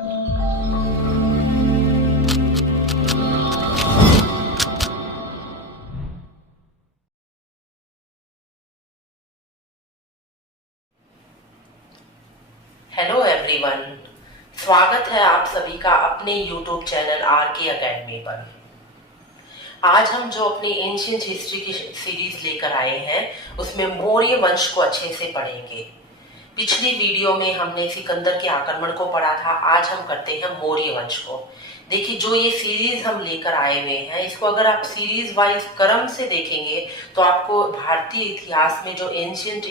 Hello everyone, स्वागत है आप सभी का अपने यूट्यूब चैनल आरके एकेडमी पर। आज हम जो अपनी एंशिएंट हिस्ट्री की सीरीज लेकर आए हैं उसमें मौर्य वंश को अच्छे से पढ़ेंगे। पिछली वीडियो में हमने सिकंदर के आक्रमण को पढ़ा था, आज हम करते हैं मौर्य वंश को। देखिए, जो ये सीरीज हम लेकर आए हुए हैं इसको अगर आप सीरीज वाइज क्रम से देखेंगे तो आपको भारतीय इतिहास में जो एंशिएंट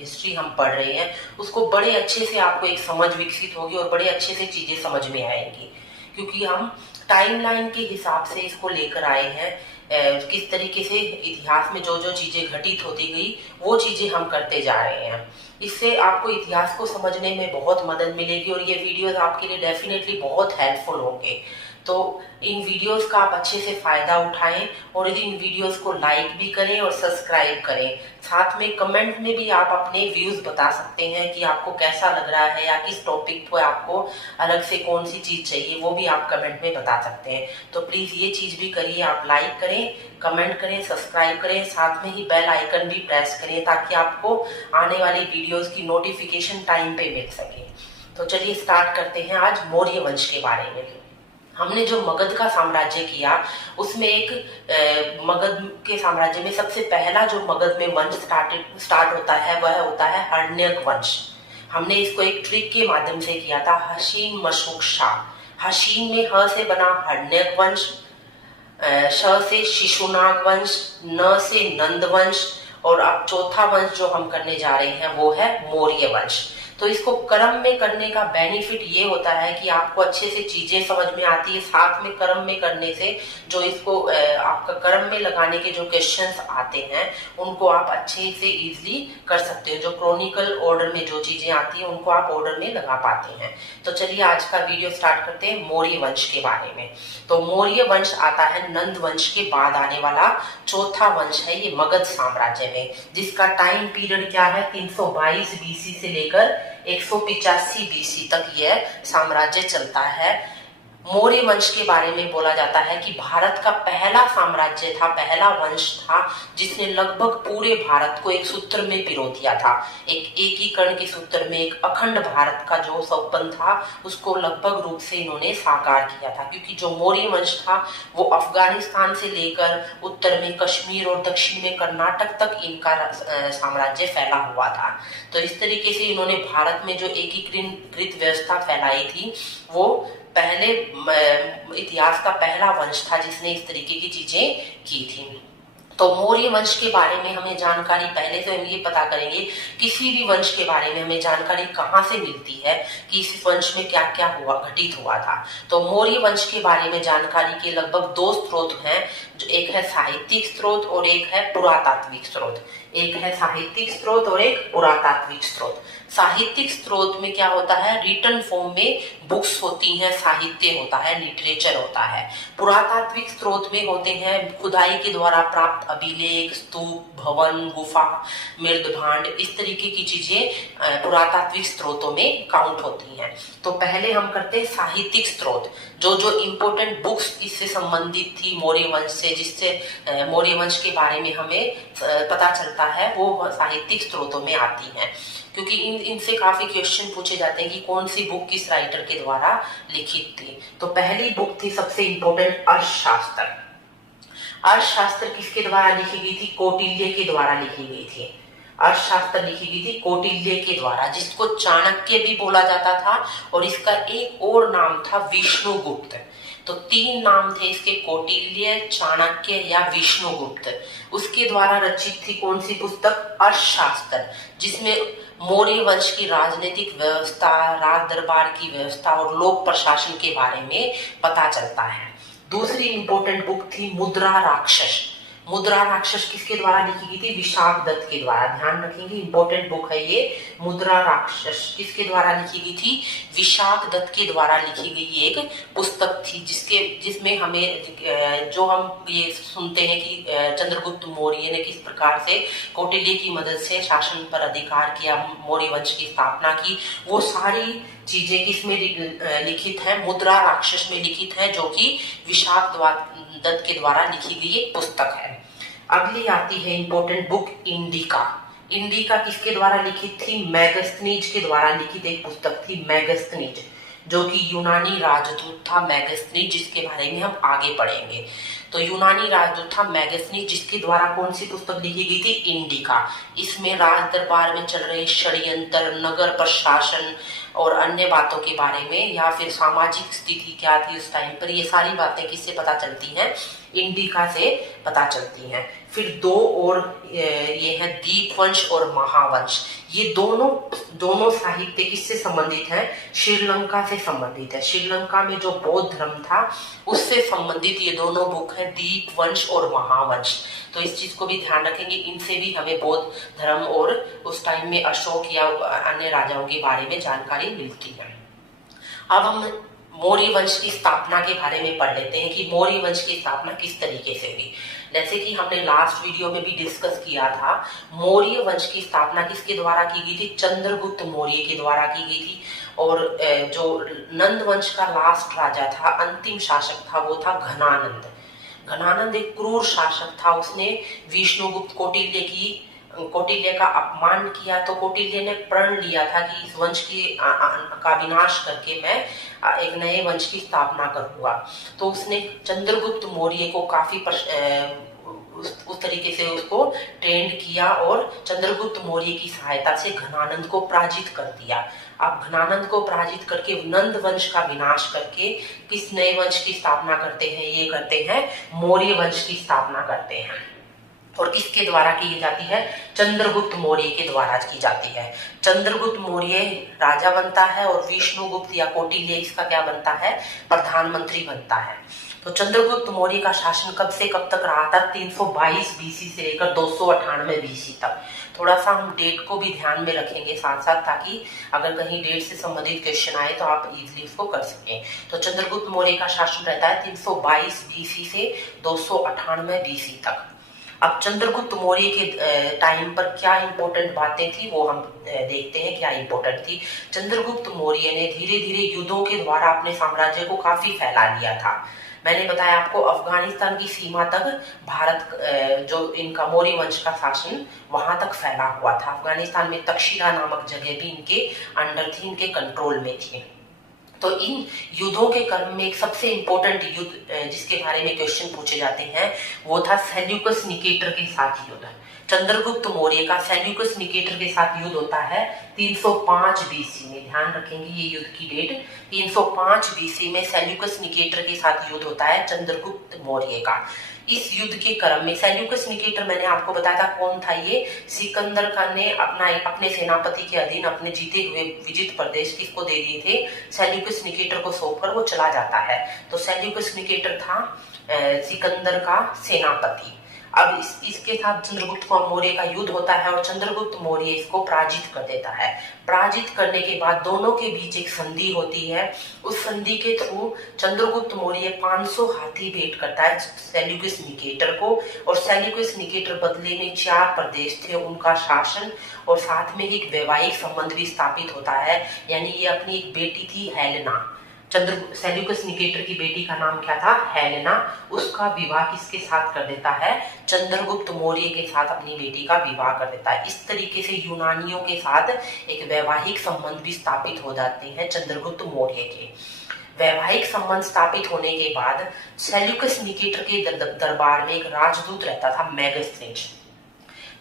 हिस्ट्री हम पढ़ रहे हैं उसको बड़े अच्छे से आपको एक समझ विकसित होगी और बड़े अच्छे से चीजें समझ में आएंगी, क्योंकि हम टाइमलाइन के हिसाब से इसको लेकर आए हैं। किस तरीके से इतिहास में जो जो चीजें घटित होती गई वो चीजें हम करते जा रहे हैं। इससे आपको इतिहास को समझने में बहुत मदद मिलेगी और ये वीडियोस आपके लिए डेफिनेटली बहुत हेल्पफुल होंगे। तो इन वीडियोस का आप अच्छे से फायदा उठाएं और इन वीडियोस को लाइक भी करें और सब्सक्राइब करें। साथ में कमेंट में भी आप अपने व्यूज बता सकते हैं कि आपको कैसा लग रहा है या किस टॉपिक पर आपको अलग से कौन सी चीज चाहिए, वो भी आप कमेंट में बता सकते हैं। तो प्लीज ये चीज भी करिए, आप लाइक करें, कमेंट करें, सब्सक्राइब करें, साथ में ही बेल आइकन भी प्रेस करें ताकि आपको आने वाली वीडियोस की नोटिफिकेशन टाइम पे मिल सके। तो चलिए स्टार्ट करते हैं आज मौर्य वंश के बारे में। हमने जो मगध का साम्राज्य किया उसमें एक मगध के साम्राज्य में सबसे पहला जो मगध में वंश स्टार्ट होता है वह होता है हर्ण्यक वंश। हमने इसको एक ट्रिक के माध्यम से किया था, हशीन मशूक शाह। हशीन में ह से बना हर्ण्यक वंश, श से शिशुनाग वंश, न से नंद वंश, और अब चौथा वंश जो हम करने जा रहे हैं वो है मौर्य वंश। तो इसको क्रम में करने का बेनिफिट ये होता है कि आपको अच्छे से चीजें समझ में आती है। साथ में क्रम में करने से जो इसको आपका क्रम में लगाने के जो क्वेश्चंस आते हैं उनको आप अच्छे से इजीली कर सकते हो। जो क्रॉनिकल ऑर्डर में जो चीजें आती है उनको आप ऑर्डर में लगा पाते हैं। तो चलिए आज का वीडियो स्टार्ट करते हैं मौर्य वंश के बारे में। तो मौर्य वंश आता है नंद वंश के बाद आने वाला चौथा वंश है ये मगध साम्राज्य में, जिसका टाइम पीरियड क्या है 322 बीसी से लेकर 185 बीसी तक यह साम्राज्य चलता है। मौर्य वंश के बारे में बोला जाता है कि भारत का पहला साम्राज्य था, पहला वंश था जिसने लगभग पूरे भारत को एक सूत्र में पिरो दिया था। एक एकीकरण के सूत्र में एक अखंड भारत का जो सपन था उसको लगभग रूप से इन्होंने साकार किया था, क्योंकि जो मौर्य वंश था वो अफगानिस्तान से लेकर उत्तर में कश्मीर और दक्षिण में कर्नाटक तक इनका साम्राज्य फैला हुआ था। तो इस तरीके से इन्होंने भारत में जो एकीकृत व्यवस्था फैलाई थी वो पहले इतिहास का पहला वंश था जिसने इस तरीके की चीजें की थी। तो मौर्य वंश के बारे में हमें जानकारी पहले तो हम ये पता करेंगे किसी भी वंश के बारे में हमें जानकारी कहाँ से मिलती है कि इस वंश में क्या क्या हुआ घटित हुआ था। तो मौर्य वंश के बारे में जानकारी के लगभग दो स्रोत हैं, जो एक है साहित्यिक स्रोत और एक है पुरातात्विक स्रोत। एक है साहित्यिक स्रोत और एक पुरातात्विक स्रोत। साहित्यिक स्रोत में क्या होता है, रिटन फॉर्म में बुक्स होती हैं, साहित्य होता है, लिटरेचर होता है। पुरातात्विक स्रोत में होते हैं खुदाई के द्वारा प्राप्त अभिलेख, स्तूप, भवन, गुफा, मृद भांड, इस तरीके की चीजें पुरातात्विक स्रोतों में काउंट होती हैं। तो पहले हम करते हैं साहित्यिक स्रोत, जो जो इम्पोर्टेंट बुक्स इससे संबंधित थी मौर्य वंश से, जिससे मौर्य वंश के बारे में हमें पता चलता है, वो साहित्यिक स्रोतों में आती हैं। क्योंकि इनसे काफी क्वेश्चन पूछे जाते हैं कि कौन सी बुक किस राइटर के द्वारा लिखित थी। तो पहली बुक थी सबसे इंपॉर्टेंट अर्थशास्त्र। अर्थशास्त्र किसके द्वारा लिखी गई थी, कौटिल्य के द्वारा लिखी गई थी। अर्थशास्त्र लिखी गई थी कौटिल्य के द्वारा, जिसको चाणक्य भी बोला जाता था और इसका एक और नाम था विष्णुगुप्त। तो तीन नाम थे इसके, कौटिल्य, चाणक्य या विष्णुगुप्त। उसके द्वारा रचित थी कौन सी पुस्तक, अर्थशास्त्र, जिसमें मौर्य वंश की राजनीतिक व्यवस्था, राज दरबार की व्यवस्था और लोक प्रशासन के बारे में पता चलता है। दूसरी इंपॉर्टेंट बुक थी मुद्रा राक्षस। मुद्रा राक्षस किसके द्वारा लिखी गई थी, विशाख दत्त के द्वारा। ध्यान रखेंगे, इंपॉर्टेंट बुक है ये। मुद्रा राक्षस किसके द्वारा लिखी गई थी, विशाख दत्त के द्वारा लिखी गई एक पुस्तक थी, जिसमें हमें जो हम ये सुनते हैं कि चंद्रगुप्त मौर्य ने किस प्रकार से कौटिल्य की मदद से शासन पर अधिकार किया, मौर्य वंश की स्थापना की, वो सारी चीजें किसमें लिखित है? मुद्रा राक्षस में लिखित है, जो कि विशाख दत्त के द्वारा लिखी गई एक पुस्तक है। अगली आती है इंपॉर्टेंट बुक इंडिका। इंडिका किसके द्वारा लिखित थी? मैगस्थनीज के द्वारा लिखित एक पुस्तक थी, मैगस्थनीज, जो कि यूनानी राजदूत था मैगस्थनीज, जिसके बारे में हम आगे पढ़ेंगे। तो यूनानी राजदूत था मैगस्थनीज, जिसके द्वारा कौन सी पुस्तक लिखी गई थी? इंडिका। इसमें राज दरबार में चल रहे षड्यंत्र, नगर प्रशासन और अन्य बातों के बारे में, या फिर सामाजिक स्थिति क्या थी उस टाइम पर, ये सारी बातें किससे पता चलती हैं? इंडिका से पता चलती हैं। फिर दो और ये है दीपवंश और महावंश। ये दोनों साहित्य किससे संबंधित है? श्रीलंका से संबंधित है। श्रीलंका में जो बौद्ध धर्म था उससे संबंधित ये दोनों बुक है, दीपवंश और महावंश। तो इस चीज को भी ध्यान रखेंगे, इनसे भी हमें बौद्ध धर्म और उस टाइम में अशोक या अन्य राजाओं के बारे में जानकारी मिलती है। अब हम मौर्य वंश की स्थापना के बारे में पढ़ लेते हैं कि मौर्य वंश की स्थापना किस तरीके से हुई। जैसे कि हमने लास्ट वीडियो में भी डिस्कस किया था, मौर्य वंश की स्थापना किसके द्वारा की गई थी? चंद्रगुप्त मौर्य के द्वारा की गई थी। और जो नंद वंश का लास्ट राजा था, अंतिम शासक था, वो था घनानंद। घनानंद एक क्रूर शासक था। उसने विष्णुगुप्त कौटिल्य का अपमान किया, तो कौटिल्य ने प्रण लिया था कि इस वंश का विनाश करके मैं एक नए वंश की स्थापना करूंगा। तो उसने चंद्रगुप्त मौर्य को काफी उस तरीके से उसको ट्रेंड किया और चंद्रगुप्त मौर्य की सहायता से घनानंद को पराजित कर दिया। अब घनानंद को पराजित करके नंद वंश का विनाश करके किस नए वंश की स्थापना करते हैं? ये करते हैं मौर्य वंश की स्थापना करते हैं। और किसके द्वारा की जाती है? चंद्रगुप्त मौर्य के द्वारा की जाती है। चंद्रगुप्त मौर्य राजा बनता है और विष्णुगुप्त या कौटिल्य इसका क्या बनता है? प्रधानमंत्री बनता है। तो चंद्रगुप्त मौर्य का शासन कब से कब तक रहा था? 322 बीसी से लेकर 298 बीसी तक। थोड़ा सा हम डेट को भी ध्यान में रखेंगे साथ साथ, ताकि अगर कहीं डेट से संबंधित क्वेश्चन आए तो आप इजीली उसको कर सकें। तो चंद्रगुप्त मौर्य का शासन रहता है 322 बीसी से 298 बीसी तक। अब चंद्रगुप्त मौर्य के टाइम पर क्या इंपॉर्टेंट बातें थी वो हम देखते हैं क्या इंपॉर्टेंट थी। चंद्रगुप्त मौर्य ने धीरे धीरे युद्धों के द्वारा अपने साम्राज्य को काफी फैला लिया था। मैंने बताया आपको अफगानिस्तान की सीमा तक भारत जो इनका मौर्य वंश का शासन वहां तक फैला हुआ था। अफगानिस्तान में तक्षशिला नामक जगह भी इनके अंडर थी, इनके कंट्रोल में थी। तो इन युद्धों के क्रम में एक सबसे इंपॉर्टेंट युद्ध जिसके बारे में क्वेश्चन पूछे जाते हैं वो था सेल्यूकस निकेटर के साथ युद्ध। चंद्रगुप्त मौर्य का सेल्यूकस निकेटर के साथ युद्ध होता है 305 बीसी में। ध्यान रखेंगे ये युद्ध की डेट, 305 बीसी में सेल्यूकस निकेटर के साथ युद्ध होता है चंद्रगुप्त मौर्य का। इस युद्ध के क्रम में सेल्यूकस निकेटर मैंने आपको बताया था कौन था ये? सिकंदर खान ने अपने सेनापति के अधीन अपने जीते हुए विजित प्रदेश किसको दे दिए थे? सेल्यूकस निकेटर को सौंपकर वो चला जाता है। तो सेल्यूकस निकेटर था सिकंदर का सेनापति। अब इसके साथ चंद्रगुप्त मौर्य का युद्ध होता है और चंद्रगुप्त मौर्य इसको पराजित कर देता है। पराजित करने के बाद दोनों के बीच एक संधि होती है। उस संधि के थ्रू चंद्रगुप्त मौर्य 500 हाथी भेंट करता है सेल्यूकस निकेटर को, और सेल्यूकस निकेटर बदले में 4 प्रदेश थे उनका शासन और साथ में एक वैवाहिक संबंध भी स्थापित होता है। यानी ये अपनी एक बेटी थी हेलेना, सेल्यूकस निकेटर की बेटी का नाम क्या था? हेलेना। उसका विवाह किसके साथ कर देता है? चंद्रगुप्त मौर्य के साथ अपनी बेटी का विवाह कर देता है। इस तरीके से यूनानियों के साथ एक वैवाहिक संबंध भी स्थापित हो जाते हैं चंद्रगुप्त मौर्य के। वैवाहिक संबंध स्थापित होने के बाद सेल्यूकस निकेटर के दरबार में एक राजदूत रहता था मैगस्थनीज।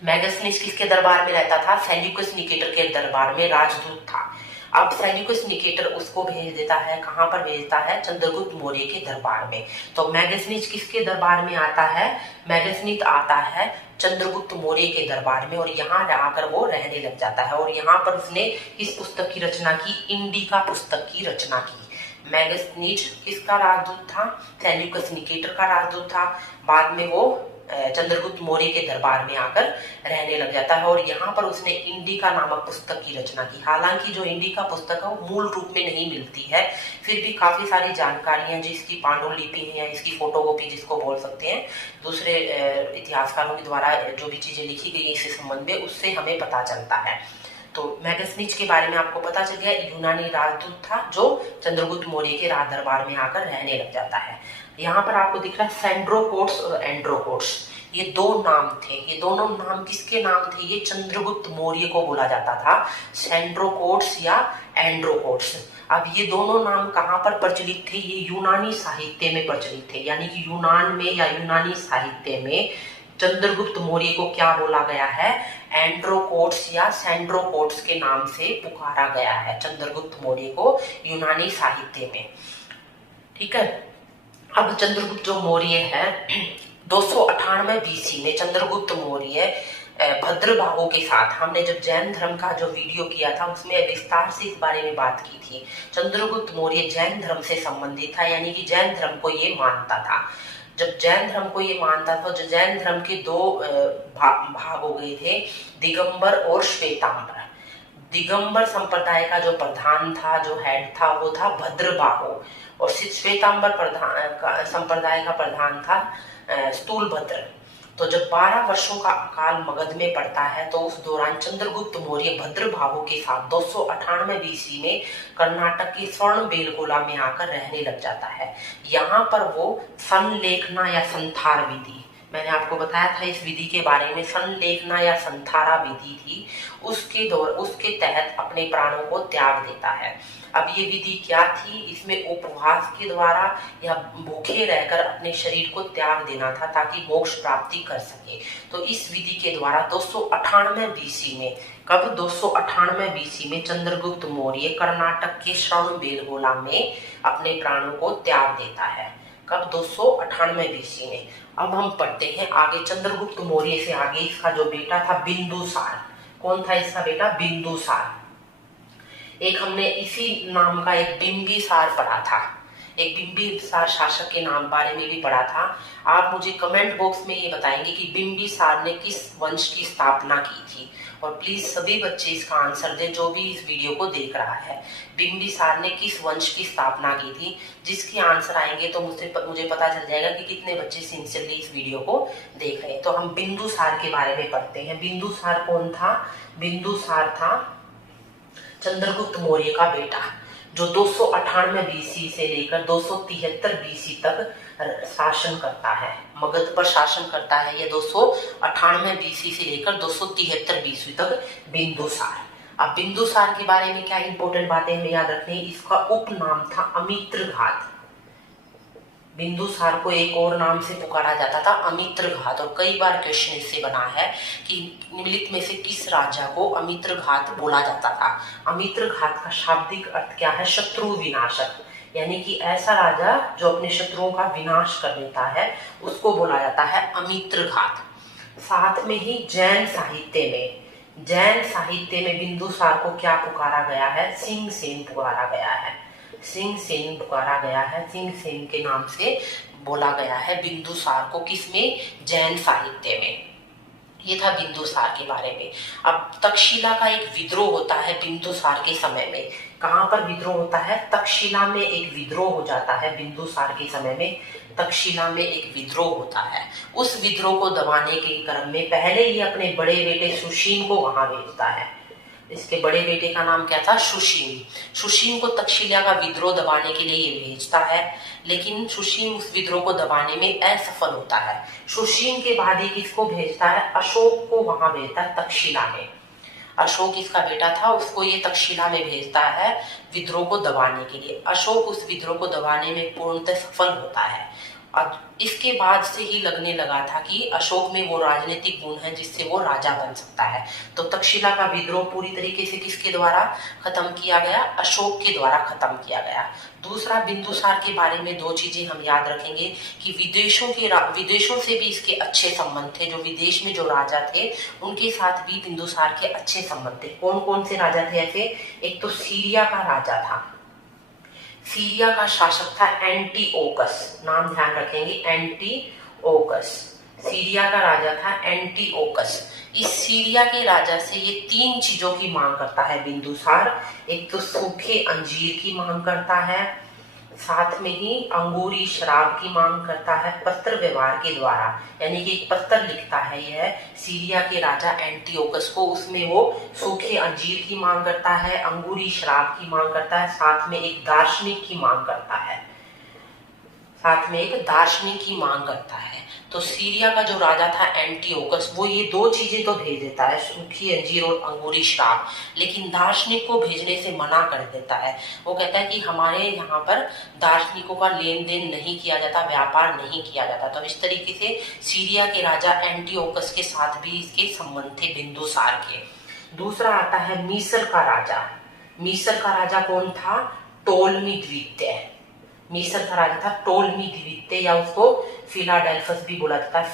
मैगस्थनीज किसके दरबार में रहता था? सेल्यूकस निकेटर के दरबार में राजदूत था। अब सेल्यूकस निकेटर उसको भेज देता है, कहां पर भेजता है? चंद्रगुप्त मौर्य के दरबार में। तो मैगस्थनीज किसके दरबार में आता है? मैगस्थनीज आता है चंद्रगुप्त मौर्य के दरबार में और यहाँ आकर वो रहने लग जाता है। और यहाँ पर उसने इस पुस्तक की रचना की, इंडिका पुस्तक की रचना की। मैगस्थनीज किसका राजदूत था? सेल्यूकस निकेटर का राजदूत था। बाद में वो चंद्रगुप्त मौर्य के दरबार में आकर रहने लग जाता है और यहाँ पर उसने इंडिका नामक पुस्तक की रचना की। हालांकि जो इंडिका पुस्तक है वो मूल रूप में नहीं मिलती है, फिर भी काफी सारी जानकारियां जिसकी पांडुलिपि है या इसकी फोटोकॉपी जिसको बोल सकते हैं, दूसरे इतिहासकारों के द्वारा जो भी चीजें लिखी गई इससे संबंध में, उससे हमें पता चलता है। तो मैगस्थनीज के बारे में आपको पता चल गया, यूनानी राजदूत था जो चंद्रगुप्त मौर्य के राज दरबार में आकर रहने लग जाता है। यहाँ पर आपको दिख रहा है सेंड्रोकोट्स और एंड्रोकोट्स, ये दो नाम थे। ये दोनों नाम किसके नाम थे? ये चंद्रगुप्त मौर्य को बोला जाता था, सेंड्रोकोट्स या एंड्रोकोट्स। अब ये दोनों नाम कहाँ पर प्रचलित थे? ये यूनानी साहित्य में प्रचलित थे, यानी कि यूनान में या यूनानी साहित्य में चंद्रगुप्त मौर्य को क्या बोला गया है? एंड्रोकोट्स या सेंड्रोकोट्स के नाम से पुकारा गया है चंद्रगुप्त मौर्य को यूनानी साहित्य में। ठीक है। अब चंद्रगुप्त जो मौर्य है 298 बीसी में चंद्रगुप्त मौर्य भद्रबाहु के साथ, हमने जब जैन धर्म का जो वीडियो किया था उसमें विस्तार से इस बारे में बात की थी। चंद्रगुप्त मौर्य जैन धर्म से संबंधित था, यानी कि जैन धर्म को ये मानता था। जब जैन धर्म को ये मानता था, जो जैन धर्म के दो भाग हो गए थे, दिगंबर और श्वेतांबर। दिगंबर संप्रदाय का जो प्रधान था, जो हेड था, वो था भद्रबाहु, और श्वेतांबर संप्रदाय का प्रधान था स्थूलभद्र। तो जब 12 वर्षों का काल मगध में पड़ता है, तो उस दौरान चंद्रगुप्त मौर्य भद्रबाहु के साथ 298 बीसी में कर्नाटक की स्वर्ण बेलगोला में आकर रहने लग जाता है। यहाँ पर वो संलेखना या संथार विधि, मैंने आपको बताया था इस विधि के बारे में, संलेखना या संथारा विधि थी, उसके तहत अपने प्राणों को त्याग देता है। अब ये विधि क्या थी? इसमें उपवास के द्वारा या भूखे रहकर अपने शरीर को त्याग देना था ताकि मोक्ष प्राप्ति कर सके। तो इस विधि के द्वारा 298 बीसी में, कब? 298 बीसी में चंद्रगुप्त मौर्य कर्नाटक के स्वर्ण बेलगोला में अपने प्राणों को त्याग देता है। कब? 298 बीसी में। अब हम पढ़ते हैं आगे। चंद्रगुप्त मौर्य से आगे इसका जो बेटा था बिंदुसार। कौन था इसका बेटा? बिंदुसार। एक हमने इसी नाम का एक बिंबिसार पढ़ा था, एक बिंबिसार शासक के नाम बारे में भी पढ़ा था। आप मुझे कमेंट बॉक्स में ये बताएंगे कि बिंबिसार ने किस वंश की स्थापना की थी, और प्लीज सभी बच्चे इसका आंसर दें जो भी इस वीडियो को देख रहा है। बिंबिसार ने किस वंश की स्थापना की थी? जिसके आंसर आएंगे तो मुझे पता चल जाएगा कि कितने बच्चे सिंसियरली इस वीडियो को देख रहे हैं। तो हम बिंदुसार के बारे में पढ़ते हैं। बिंदुसार कौन था? बिंदुसार था चंद्रगुप्त मौर्य का बेटा, जो 298 बीसी से लेकर 273 बीसी तक शासन करता है, मगध पर शासन करता है। ये 298 बीसी से लेकर 273 बीसी तक बिंदुसार। अब बिंदुसार के बारे में क्या इंपॉर्टेंट बातें हमें याद रखनी? इसका उपनाम था अमित्रघात। बिंदुसार को एक और नाम से पुकारा जाता था, अमित्रघात। और कई बार क्वेश्चन इससे बना है कि निम्नलिखित में से किस राजा को अमित्रघात बोला जाता था? अमित्रघात का शाब्दिक अर्थ क्या है? शत्रु विनाशक, यानी कि ऐसा राजा जो अपने शत्रुओं का विनाश कर देता है, उसको बोला जाता है अमित्रघात। साथ में ही जैन साहित्य में बिंदुसार को क्या पुकारा गया है? सिंह सेन पुकारा गया है। सिंह सेन पुकारा गया है, सिंह सेन के नाम से बोला गया है बिंदुसार को। किसमें? जैन साहित्य में। ये था बिंदुसार के बारे में। अब तक्षशिला का एक विद्रोह होता है बिंदुसार के समय में। कहाँ पर विद्रोह होता है? तक्षशिला में एक विद्रोह हो जाता है बिंदुसार के समय में। तक्षशिला में एक विद्रोह होता है। उस विद्रोह को दबाने के क्रम में पहले ही अपने बड़े बेटे सुशील को वहां भेजता है। इसके बड़े बेटे का नाम क्या था? सुशील। सुशील को तक्षशिला का विद्रोह दबाने के लिए ये भेजता है, लेकिन सुशील उस विद्रोह को दबाने में असफल होता है। सुशील के बाद ही किसको भेजता है? अशोक को वहां भेजता है तक्षशिला में। अशोक इसका बेटा था, उसको ये तक्षशिला में भेजता है विद्रोह को दबाने के लिए। अशोक उस विद्रोह को दबाने में पूर्णतः सफल होता है। अब इसके बाद से ही लगने लगा था कि अशोक में वो राजनीतिक गुण है जिससे वो राजा बन सकता है। तो तक्षशिला का विद्रोह पूरी तरीके से किसके द्वारा खत्म किया गया? अशोक के द्वारा खत्म किया गया। दूसरा, बिंदुसार के बारे में दो चीजें हम याद रखेंगे कि विदेशों से भी इसके अच्छे संबंध थे। जो विदेश में जो राजा थे उनके साथ भी बिंदुसार के अच्छे संबंध थे। कौन कौन से राजा थे ऐसे? एक तो सीरिया का राजा था, सीरिया का शासक था एंटीओकस। नाम ध्यान रखेंगे, एंटीओकस। सीरिया का राजा था एंटीओकस। इस सीरिया के राजा से ये 3 चीजों की मांग करता है बिंदुसार। एक तो सूखे अंजीर की मांग करता है, साथ में ही अंगूरी शराब की मांग करता है पत्र व्यवहार के द्वारा, यानी कि एक पत्र लिखता है यह सीरिया के राजा एंटियोकस को। उसमें वो सूखे अंजीर की मांग करता है, अंगूरी शराब की मांग करता है, साथ में एक दार्शनिक की मांग करता है, साथ में एक दार्शनिक की मांग करता है। तो सीरिया का जो राजा था एंटियोकस, वो ये दो चीजें तो भेज देता है, सूखी अंजीर और अंगूरी शराब, लेकिन दार्शनिक को भेजने से मना कर देता है। वो कहता है कि हमारे यहाँ पर दार्शनिकों का लेन देन नहीं किया जाता, व्यापार नहीं किया जाता। तो इस तरीके से सीरिया के राजा एंटियोकस के साथ भी इसके संबंध थे बिंदुसार के। दूसरा आता है मीसर का राजा। मीसर का राजा कौन था? टोलमी द्वितीय। मीसर का राजा था टोलमी द्वितीय, या उसको फिलाडेल्फस भी बोला जाता है।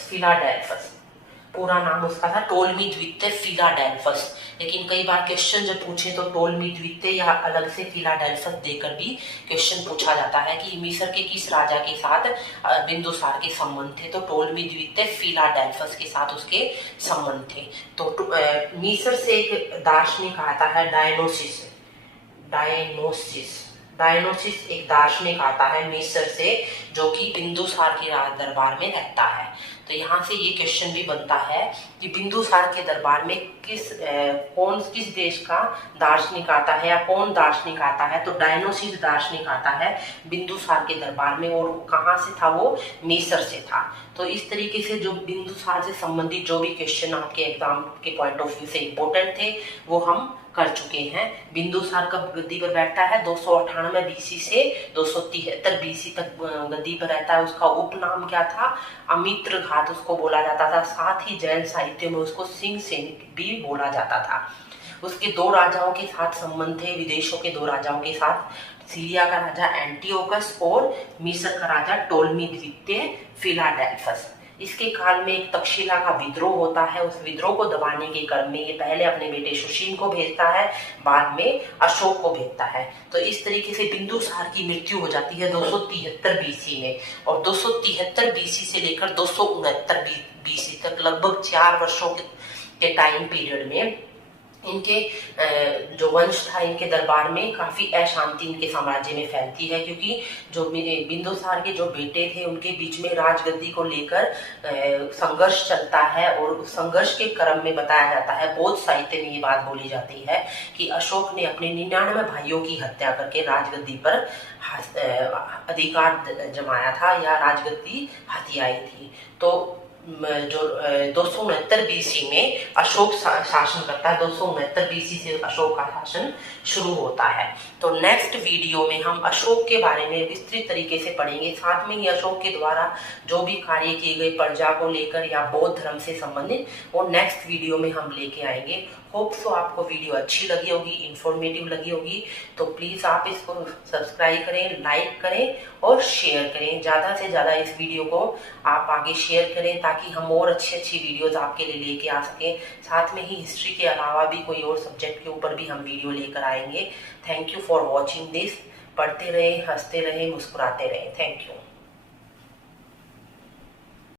फिलाडेल्फस पूरा नाम उसका था टोलमी द्वितीय फिलाडेल्फस। लेकिन कई बार क्वेश्चन जब पूछे तो टोलमी द्वितीय या अलग से फिलाडेल्फस देकर भी क्वेश्चन पूछा जाता है कि मिस्र के किस राजा के साथ बिंदुसार के संबंध थे। तो टोलमी द्वितीय फिलाडेल्फस के साथ उसके संबंध थे। तो मिस्र से एक दार्शनिक आता है डायनोसिस एक दार्शनिक आता है मिस्र से, जो कि बिंदुसार के दरबार में रहता है। तो यहाँ से ये क्वेश्चन भी बनता है कि बिंदुसार के दरबार में किस देश का दार्शनिक आता है, या कौन दार्शनिक आता है। तो डायनोसिस दार्शनिक आता है बिंदुसार के दरबार में, और कहाँ से था? वो मिस्र से था। तो इस तरीके से जो बिंदुसार से संबंधित जो भी क्वेश्चन आपके एग्जाम के पॉइंट ऑफ व्यू से इम्पोर्टेंट थे वो हम कर चुके हैं। बिंदुसार कब गद्दी पर बैठता है? 298 बीसी से 273 बीसी तक गद्दी पर रहता है। उसका उपनाम क्या था? अमित्र घात उसको बोला जाता था। साथ ही जैन साहित्य में उसको सिंह सैनिक भी बोला जाता था। उसके दो राजाओं के साथ संबंध थे, विदेशों के दो राजाओं के साथ, सीरिया का राजा एंटियोकस और मिस्र का राजा टोलमी द्वितीय फिलाडेल्फस। इसके काल में एक तक्षशिला का विद्रोह होता है। उस विद्रोह को दबाने के क्रम में ये पहले अपने बेटे सुशील को भेजता है, बाद में अशोक को भेजता है। तो इस तरीके से बिंदुसार की मृत्यु हो जाती है 273 बीसी में, और 273 बीसी से लेकर 269 बीसी तक लगभग 4 वर्षों के टाइम पीरियड में इनके जो वंश था, इनके दरबार में काफी अशांति इनके साम्राज्य में फैलती है, क्योंकि जो बिंदुसार के जो बेटे थे उनके बीच में राजगद्दी को लेकर संघर्ष चलता है। और उस संघर्ष के क्रम में बताया जाता है, बौद्ध साहित्य में ये बात बोली जाती है कि अशोक ने अपने 99 भाइयों की हत्या करके राजगद्दी पर अधिकार जमाया था, या राजगद्दी हथियाई थी। तो जो 269 बीसी में अशोक शासन करता है, 269 बीसी से अशोक का शासन शुरू होता है। तो नेक्स्ट वीडियो में हम अशोक के बारे में विस्तृत तरीके से पढ़ेंगे। साथ में ही अशोक के द्वारा जो भी कार्य किए गए प्रजा को लेकर या बौद्ध धर्म से संबंधित, वो नेक्स्ट वीडियो में हम लेके आएंगे। होप सो आपको वीडियो अच्छी लगी होगी, इंफॉर्मेटिव लगी होगी। तो प्लीज आप इसको सब्सक्राइब करें, लाइक करें और शेयर करें। ज्यादा से ज्यादा इस वीडियो को आप आगे शेयर करें, ताकि हम और अच्छी वीडियोस आपके लिए लेके आ सकें। साथ में ही हिस्ट्री के अलावा भी कोई और सब्जेक्ट के ऊपर भी हम वीडियो लेकर आएंगे। Thank you for watching this. पढ़ते रहे, हंसते रहे, मुस्कुराते रहे। Thank you.